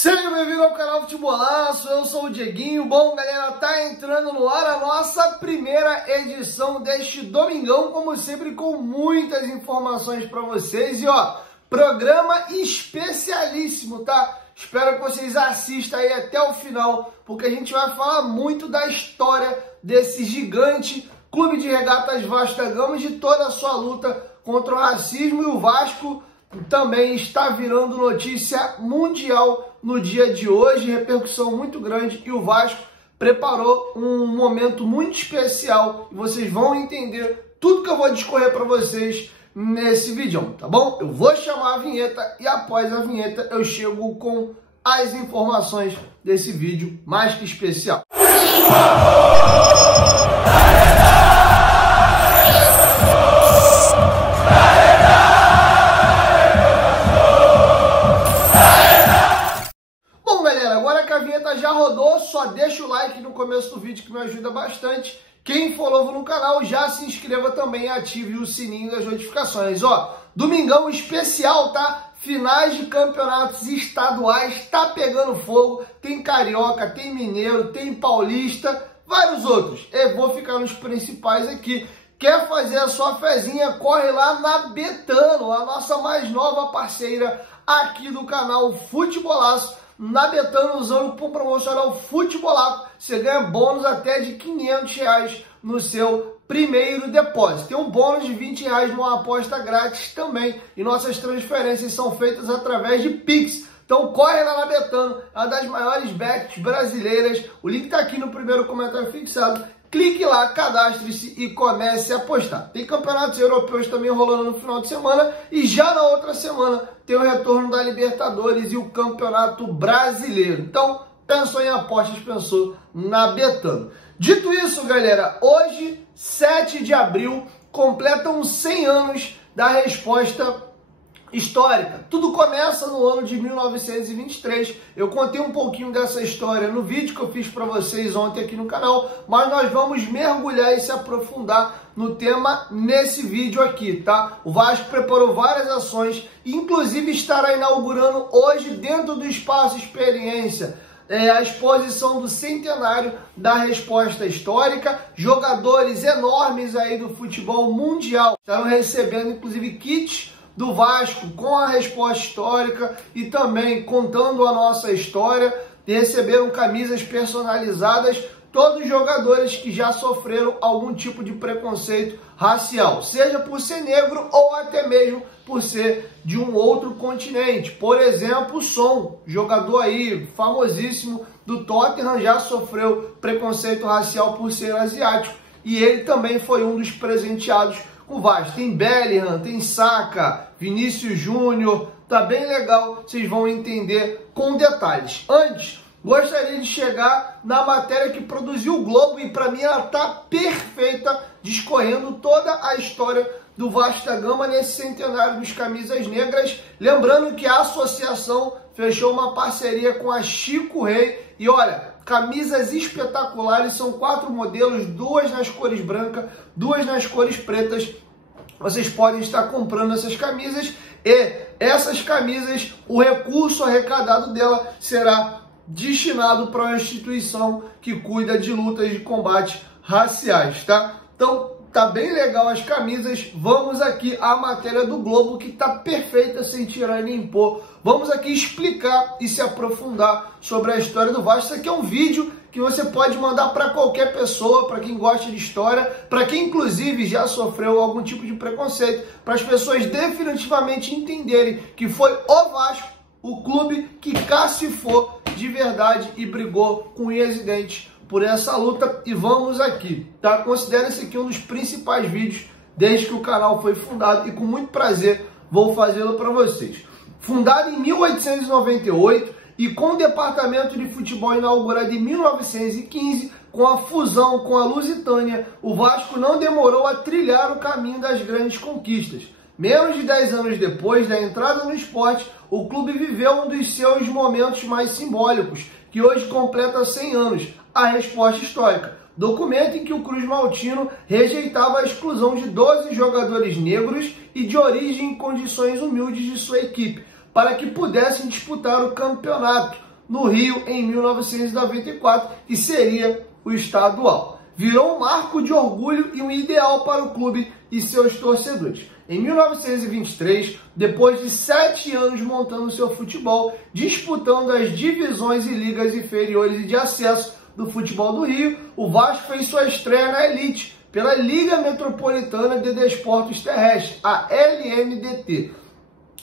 Seja bem-vindo ao canal Futebolaço, eu sou o Dieguinho. Bom, galera, tá entrando no ar a nossa primeira edição deste domingão, como sempre, com muitas informações para vocês. E ó, programa especialíssimo, tá? Espero que vocês assistam aí até o final, porque a gente vai falar muito da história desse gigante Clube de Regatas Vasco da Gama e de toda a sua luta contra o racismo. E o Vasco também está virando notícia mundial no dia de hoje, repercussão muito grande, e o Vasco preparou um momento muito especial e vocês vão entender tudo que eu vou discorrer para vocês nesse vídeo, tá bom? Eu vou chamar a vinheta e após a vinheta eu chego com as informações desse vídeo mais que especial. Já rodou, só deixa o like no começo do vídeo que me ajuda bastante. Quem for novo no canal, já se inscreva também e ative o sininho das notificações. Ó, domingão especial, tá? Finais de campeonatos estaduais, tá pegando fogo. Tem Carioca, tem Mineiro, tem Paulista, vários outros. Eu vou ficar nos principais aqui. Quer fazer a sua fezinha? Corre lá na Betano, a nossa mais nova parceira aqui do canal Futebolaço. Na Betano, usando o cupom promocional Futebolaco, você ganha bônus até de R$500 no seu primeiro depósito. Tem um bônus de R$20 numa aposta grátis também. E nossas transferências são feitas através de Pix. Então corre lá na Betano, é uma das maiores bets brasileiras. O link está aqui no primeiro comentário fixado. Clique lá, cadastre-se e comece a apostar. Tem campeonatos europeus também rolando no final de semana e já na outra semana tem o retorno da Libertadores e o Campeonato Brasileiro. Então, pensou em apostas, pensou na Betano. Dito isso, galera, hoje, 7 de abril, completam 100 anos da resposta histórica. Tudo começa no ano de 1923. Eu contei um pouquinho dessa história no vídeo que eu fiz para vocês ontem aqui no canal, mas nós vamos mergulhar e se aprofundar no tema nesse vídeo aqui, tá? O Vasco preparou várias ações, inclusive estará inaugurando hoje dentro do Espaço Experiência a exposição do centenário da resposta histórica. Jogadores enormes aí do futebol mundial estarão recebendo inclusive kits do Vasco com a resposta histórica e também contando a nossa história. Receberam camisas personalizadas todos os jogadores que já sofreram algum tipo de preconceito racial, seja por ser negro ou até mesmo por ser de um outro continente. Por exemplo, o Son, jogador aí famosíssimo do Tottenham, já sofreu preconceito racial por ser asiático e ele também foi um dos presenteados com o Vasco. Tem Bellingham, tem Saka, Vinícius Júnior, tá bem legal, vocês vão entender com detalhes. Antes, gostaria de chegar na matéria que produziu o Globo e para mim ela tá perfeita, discorrendo toda a história do Vasco da Gama nesse centenário dos Camisas Negras. Lembrando que a associação fechou uma parceria com a Chico Rei e olha, camisas espetaculares, são 4 modelos, 2 nas cores brancas, 2 nas cores pretas. Vocês podem estar comprando essas camisas e essas camisas, o recurso arrecadado dela será destinado para uma instituição que cuida de lutas de combate raciais, tá? Então, tá bem legal as camisas. Vamos aqui à matéria do Globo, que tá perfeita, sem tirar e nem pôr. Vamos aqui explicar e se aprofundar sobre a história do Vasco. Isso aqui é um vídeo que você pode mandar para qualquer pessoa, para quem gosta de história, para quem inclusive já sofreu algum tipo de preconceito, para as pessoas definitivamente entenderem que foi o Vasco, o clube que cacifou de verdade e brigou com unhas e dentes por essa luta. E vamos aqui, tá? Considero esse aqui um dos principais vídeos desde que o canal foi fundado e com muito prazer vou fazê-lo para vocês. Fundado em 1898 e com o departamento de futebol inaugurado em 1915, com a fusão com a Lusitânia, o Vasco não demorou a trilhar o caminho das grandes conquistas. Menos de 10 anos depois da entrada no esporte, o clube viveu um dos seus momentos mais simbólicos, que hoje completa 100 anos, a resposta histórica. Documento em que o Cruz Maltino rejeitava a exclusão de 12 jogadores negros e de origem em condições humildes de sua equipe, para que pudessem disputar o campeonato. no Rio em 1994, que seria o estadual. Virou um marco de orgulho e um ideal para o clube e seus torcedores. Em 1923, depois de 7 anos montando seu futebol, disputando as divisões e ligas inferiores e de acesso do futebol do Rio, o Vasco fez sua estreia na elite, pela Liga Metropolitana de Desportos Terrestres, a LMDT.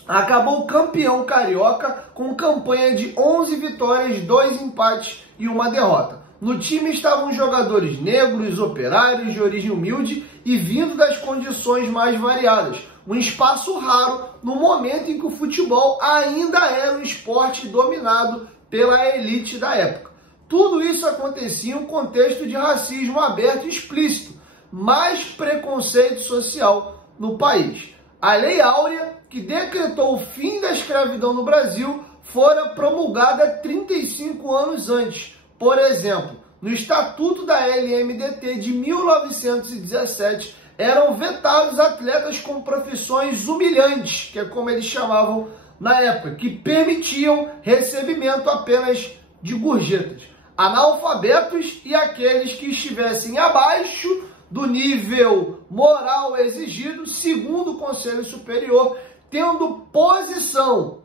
Acabou campeão carioca com campanha de 11 vitórias, 2 empates e 1 derrota. No time estavam jogadores negros, operários, de origem humilde e vindo das condições mais variadas. Um espaço raro no momento em que o futebol ainda era um esporte dominado pela elite da época. Tudo isso acontecia em um contexto de racismo aberto e explícito, mais preconceito social no país. A Lei Áurea, que decretou o fim da escravidão no Brasil, fora promulgada 35 anos antes. Por exemplo, no Estatuto da LMDT de 1917, eram vetados atletas com profissões humilhantes, que é como eles chamavam na época, que permitiam recebimento apenas de gorjetas. Analfabetos e aqueles que estivessem abaixo do nível moral exigido, segundo o Conselho Superior, tendo posição,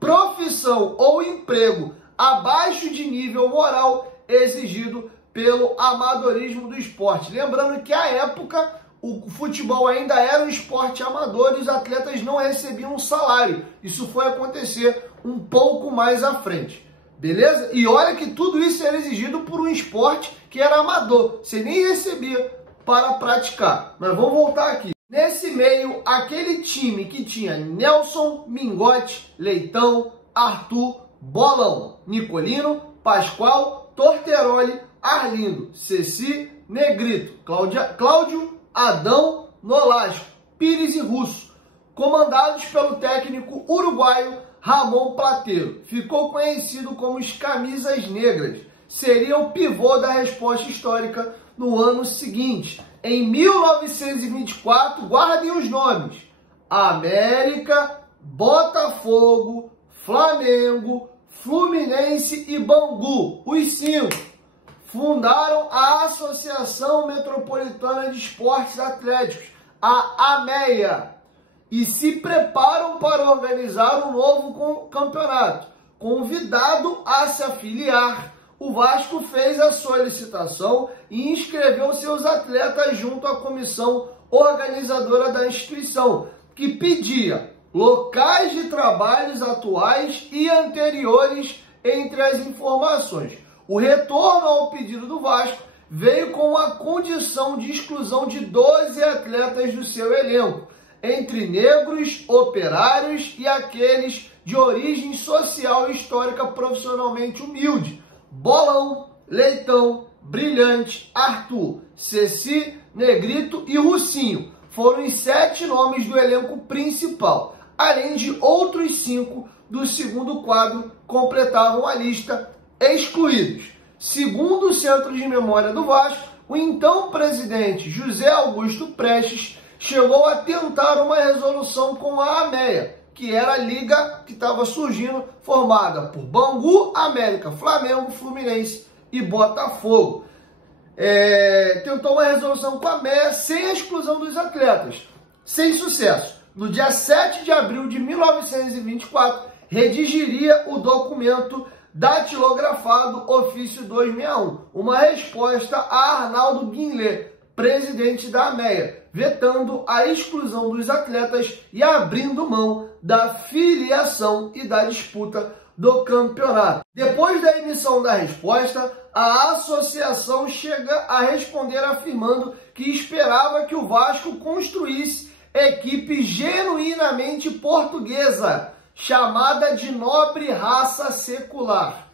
profissão ou emprego abaixo de nível moral exigido pelo amadorismo do esporte. Lembrando que, à época, o futebol ainda era um esporte amador e os atletas não recebiam um salário. Isso foi acontecer um pouco mais à frente. Beleza? E olha que tudo isso era exigido por um esporte que era amador. Você nem recebia para praticar. Mas vamos voltar aqui. Nesse meio, aquele time que tinha Nelson, Mingote, Leitão, Arthur, Bolão, Nicolino, Pascoal, Torteroli, Arlindo, Ceci, Negrito, Cláudio, Adão, Nolasco, Pires e Russo, comandados pelo técnico uruguaio Ramon Plateiro. Ficou conhecido como os Camisas Negras. Seria o pivô da resposta histórica no ano seguinte. Em 1924, guardem os nomes: América, Botafogo, Flamengo, Fluminense e Bangu, os 5, fundaram a Associação Metropolitana de Esportes Atléticos, a AMEA, e se preparam para organizar um novo campeonato. Convidado a se afiliar, o Vasco fez a solicitação e inscreveu seus atletas junto à comissão organizadora da instituição, que pedia locais de trabalhos atuais e anteriores entre as informações. O retorno ao pedido do Vasco veio com a condição de exclusão de 12 atletas do seu elenco, entre negros, operários e aqueles de origem social e histórica profissionalmente humilde: Bolão, Leitão, Brilhante, Arthur, Ceci, Negrito e Russinho. Foram os 7 nomes do elenco principal, além de outros 5 do segundo quadro completavam a lista, excluídos. Segundo o Centro de Memória do Vasco, o então presidente José Augusto Prestes chegou a tentar uma resolução com a AMEA, que era a liga que estava surgindo, formada por Bangu, América, Flamengo, Fluminense e Botafogo. Tentou uma resolução com a AMEA sem a exclusão dos atletas, sem sucesso. No dia 7 de abril de 1924, redigiria o documento datilografado Ofício 261, uma resposta a Arnaldo Guinlé, presidente da AMEA, vetando a exclusão dos atletas e abrindo mão da filiação e da disputa do campeonato. Depois da emissão da resposta, a associação chega a responder afirmando que esperava que o Vasco construísse equipe genuinamente portuguesa, chamada de nobre raça secular.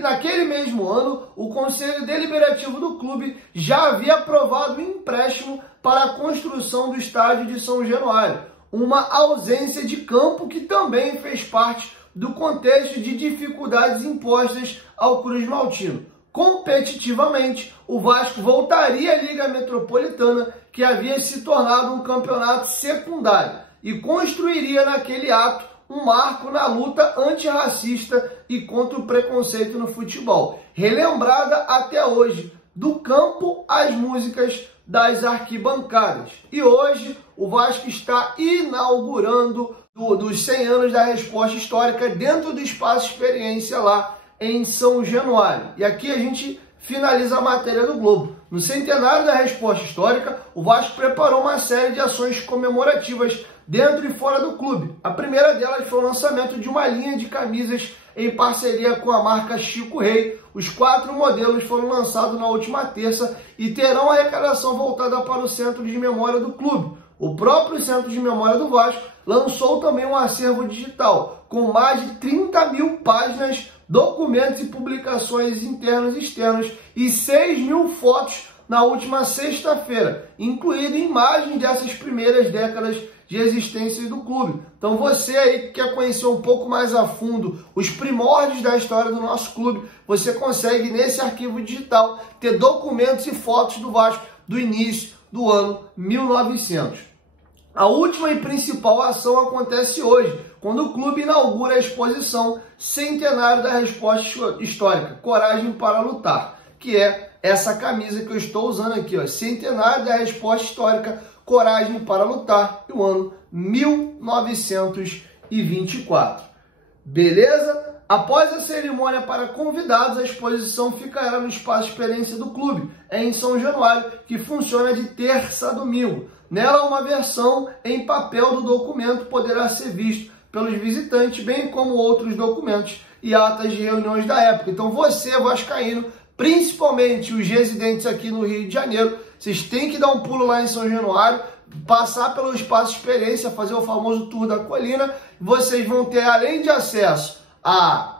Naquele mesmo ano, o Conselho Deliberativo do clube já havia aprovado um empréstimo para a construção do estádio de São Januário, uma ausência de campo que também fez parte do contexto de dificuldades impostas ao Cruz Maltino. Competitivamente, o Vasco voltaria à Liga Metropolitana, que havia se tornado um campeonato secundário, e construiria naquele ato um marco na luta antirracista e contra o preconceito no futebol, relembrada até hoje, do campo às músicas das arquibancadas. E hoje o Vasco está inaugurando dos 100 anos da Resposta Histórica dentro do Espaço Experiência lá em São Januário. E aqui a gente finaliza a matéria do Globo. No centenário da Resposta Histórica, o Vasco preparou uma série de ações comemorativas dentro e fora do clube. A primeira delas foi o lançamento de uma linha de camisas em parceria com a marca Chico Rei. Os 4 modelos foram lançados na última terça e terão arrecadação voltada para o Centro de Memória do clube. O próprio Centro de Memória do Vasco lançou também um acervo digital com mais de 30 mil páginas, documentos e publicações internas e externas e 6 mil fotos na última sexta-feira, incluindo imagens dessas primeiras décadas de existência do clube. Então você aí que quer conhecer um pouco mais a fundo os primórdios da história do nosso clube, você consegue nesse arquivo digital ter documentos e fotos do Vasco do início do ano 1900. A última e principal ação acontece hoje, quando o clube inaugura a exposição Centenário da Resposta Histórica, Coragem para Lutar, que é essa camisa que eu estou usando aqui, ó, Centenário da Resposta Histórica, Coragem para Lutar, e o ano 1924. Beleza? Após a cerimônia para convidados, a exposição ficará no Espaço Experiência do clube, em São Januário, que funciona de terça a domingo. Nela, uma versão em papel do documento poderá ser visto pelos visitantes, bem como outros documentos e atas de reuniões da época. Então você, vascaíno, principalmente os residentes aqui no Rio de Janeiro, vocês têm que dar um pulo lá em São Januário, passar pelo Espaço Experiência, fazer o famoso tour da colina. Vocês vão ter, além de acesso a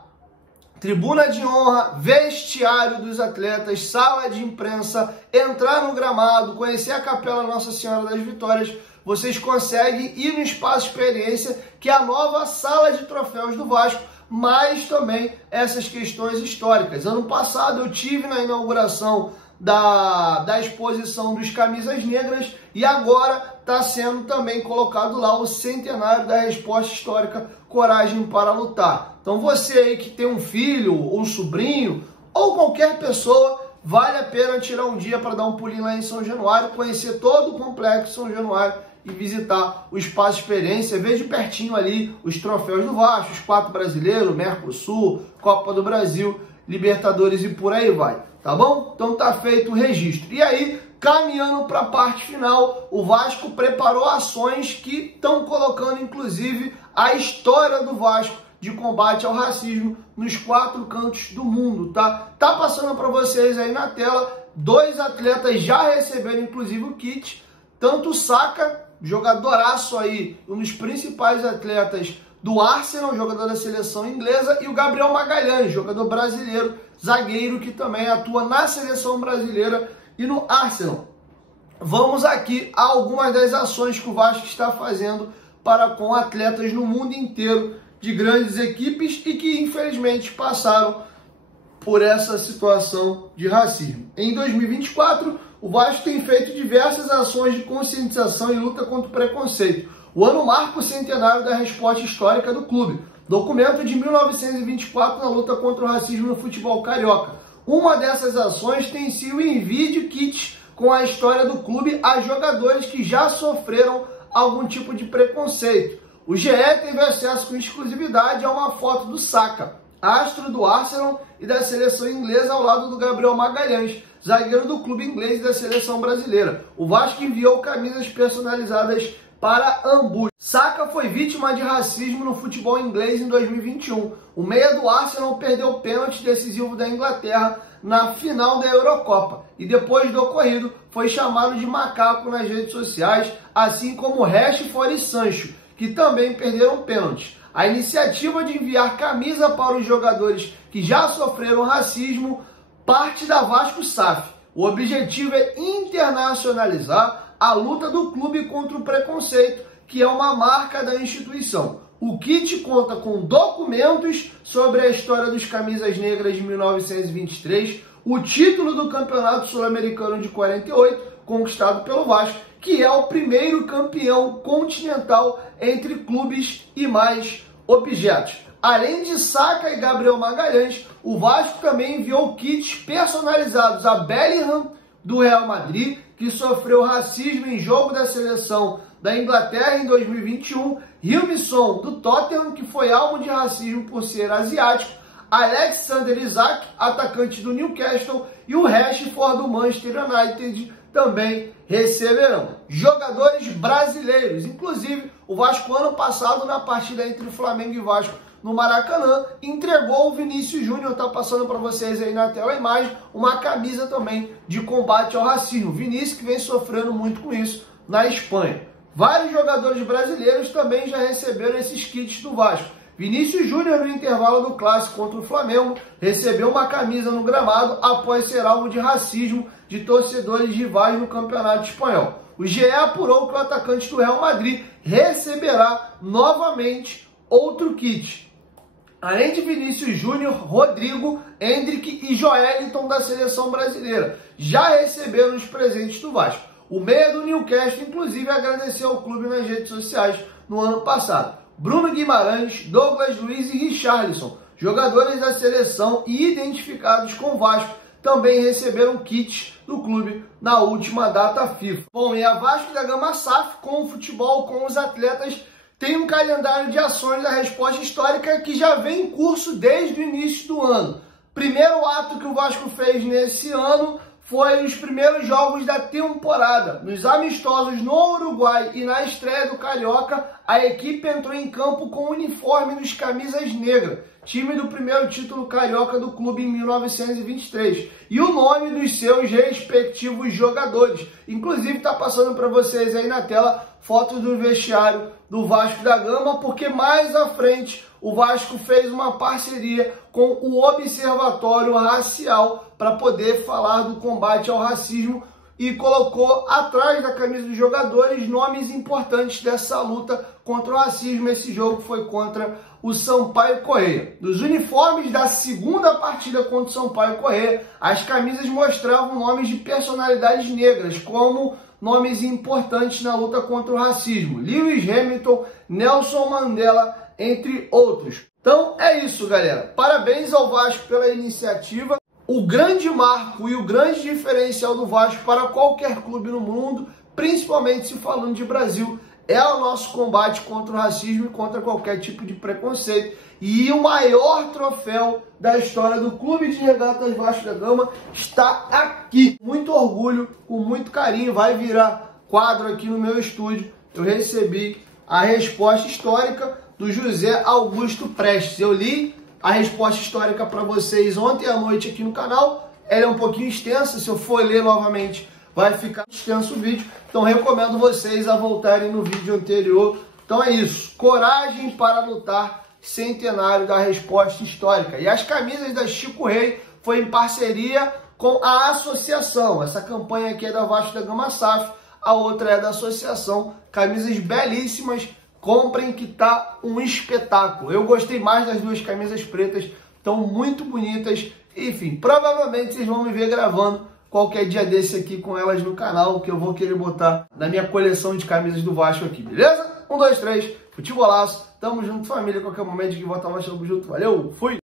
tribuna de honra, vestiário dos atletas, sala de imprensa, entrar no gramado, conhecer a Capela Nossa Senhora das Vitórias, vocês conseguem ir no Espaço Experiência, que é a nova sala de troféus do Vasco, mas também essas questões históricas. Ano passado eu tive na inauguração da exposição dos Camisas Negras e agora está sendo também colocado lá o Centenário da Resposta Histórica, Coragem para Lutar. Então você aí que tem um filho ou um sobrinho ou qualquer pessoa, vale a pena tirar um dia para dar um pulinho lá em São Januário, conhecer todo o complexo São Januário e visitar o Espaço Experiência, ver de pertinho ali os troféus do Vasco, os 4 brasileiros, Mercosul, Copa do Brasil, Libertadores e por aí vai, tá bom? Então tá feito o registro. E aí, caminhando para a parte final, o Vasco preparou ações que estão colocando, inclusive, a história do Vasco de combate ao racismo nos 4 cantos do mundo, tá? Tá passando para vocês aí na tela, 2 atletas já receberam, inclusive, o kit, tanto o Saka, jogadoraço aí, um dos principais atletas do Arsenal, jogador da seleção inglesa, e o Gabriel Magalhães, jogador brasileiro, zagueiro, que também atua na seleção brasileira e no Arsenal. Vamos aqui a algumas das ações que o Vasco está fazendo para com atletas no mundo inteiro, de grandes equipes e que infelizmente passaram por essa situação de racismo. Em 2024, o Vasco tem feito diversas ações de conscientização e luta contra o preconceito. O ano marca o centenário da Resposta Histórica do clube, documento de 1924 na luta contra o racismo no futebol carioca. Uma dessas ações tem sido o envio de kits com a história do clube a jogadores que já sofreram algum tipo de preconceito. O GE teve acesso com exclusividade a uma foto do Saka, astro do Arsenal e da seleção inglesa, ao lado do Gabriel Magalhães, zagueiro do clube inglês e da seleção brasileira. O Vasco enviou camisas personalizadas para ambos. Saka foi vítima de racismo no futebol inglês em 2021. O meia do Arsenal perdeu o pênalti decisivo da Inglaterra na final da Eurocopa e depois do ocorrido foi chamado de macaco nas redes sociais, assim como Rashford e Sancho, que também perderam pênalti. A iniciativa de enviar camisa para os jogadores que já sofreram racismo parte da Vasco SAF. O objetivo é internacionalizar a luta do clube contra o preconceito, que é uma marca da instituição. O kit conta com documentos sobre a história dos Camisas Negras de 1923, o título do Campeonato Sul-Americano de 48, conquistado pelo Vasco, que é o primeiro campeão continental entre clubes e mais objetos. Além de Saka e Gabriel Magalhães, o Vasco também enviou kits personalizados a Bellingham, do Real Madrid, que sofreu racismo em jogo da seleção da Inglaterra em 2021, Hilmisson, do Tottenham, que foi alvo de racismo por ser asiático, Alexander Isak, atacante do Newcastle, e o Rashford, do Manchester United, também receberão. Jogadores brasileiros, inclusive o Vasco ano passado, na partida entre Flamengo e Vasco no Maracanã, entregou o Vinícius Júnior, tá passando para vocês aí na tela a imagem, uma camisa também de combate ao racismo. Vinícius que vem sofrendo muito com isso na Espanha. Vários jogadores brasileiros também já receberam esses kits do Vasco. Vinícius Júnior, no intervalo do clássico contra o Flamengo, recebeu uma camisa no gramado após ser alvo de racismo de torcedores rivais no Campeonato Espanhol. O GE apurou que o atacante do Real Madrid receberá novamente outro kit. Além de Vinícius Júnior, Rodrigo, Endrick e Joelinton da seleção brasileira já receberam os presentes do Vasco. O meia do Newcastle, inclusive, agradeceu ao clube nas redes sociais no ano passado. Bruno Guimarães, Douglas Luiz e Richarlison, jogadores da seleção e identificados com o Vasco, também receberam kits do clube na última data FIFA. Bom, e a Vasco da Gama SAF, com o futebol, com os atletas, tem um calendário de ações da resposta histórica que já vem em curso desde o início do ano. Primeiro ato que o Vasco fez nesse ano foi os primeiros jogos da temporada. Nos amistosos no Uruguai e na estreia do Carioca, a equipe entrou em campo com o uniforme dos camisas negras, time do primeiro título carioca do clube em 1923, e o nome dos seus respectivos jogadores. Inclusive está passando para vocês aí na tela fotos do vestiário do Vasco da Gama, porque mais à frente o Vasco fez uma parceria com o Observatório Racial para poder falar do combate ao racismo e colocou atrás da camisa dos jogadores nomes importantes dessa luta contra o racismo. Esse jogo foi contra o Sampaio Corrêa. Dos uniformes da segunda partida contra o Sampaio Corrêa, as camisas mostravam nomes de personalidades negras, como nomes importantes na luta contra o racismo: Lewis Hamilton, Nelson Mandela, entre outros. Então é isso, galera. Parabéns ao Vasco pela iniciativa. O grande marco e o grande diferencial do Vasco para qualquer clube no mundo, principalmente se falando de Brasil, é o nosso combate contra o racismo e contra qualquer tipo de preconceito. E o maior troféu da história do Clube de Regatas Vasco da Gama está aqui. Muito orgulho, com muito carinho, vai virar quadro aqui no meu estúdio. Eu recebi a resposta histórica do José Augusto Prestes. Eu li a resposta histórica para vocês ontem à noite aqui no canal. Ela é um pouquinho extensa, se eu for ler novamente vai ficar extenso o vídeo, então recomendo vocês a voltarem no vídeo anterior. Então é isso, coragem para lutar, centenário da resposta histórica. E as camisas da Chico Rei foi em parceria com a associação. Essa campanha aqui é da Vasco da Gama SAF, a outra é da associação. Camisas belíssimas, comprem que tá um espetáculo. Eu gostei mais das duas camisas pretas, estão muito bonitas. Enfim, provavelmente vocês vão me ver gravando qualquer dia desse aqui com elas no canal, que eu vou querer botar na minha coleção de camisas do Vasco aqui, beleza? 1, 2, 3, futebolaço, tamo junto, família, qualquer momento que voltar mais, tamo junto, valeu, fui!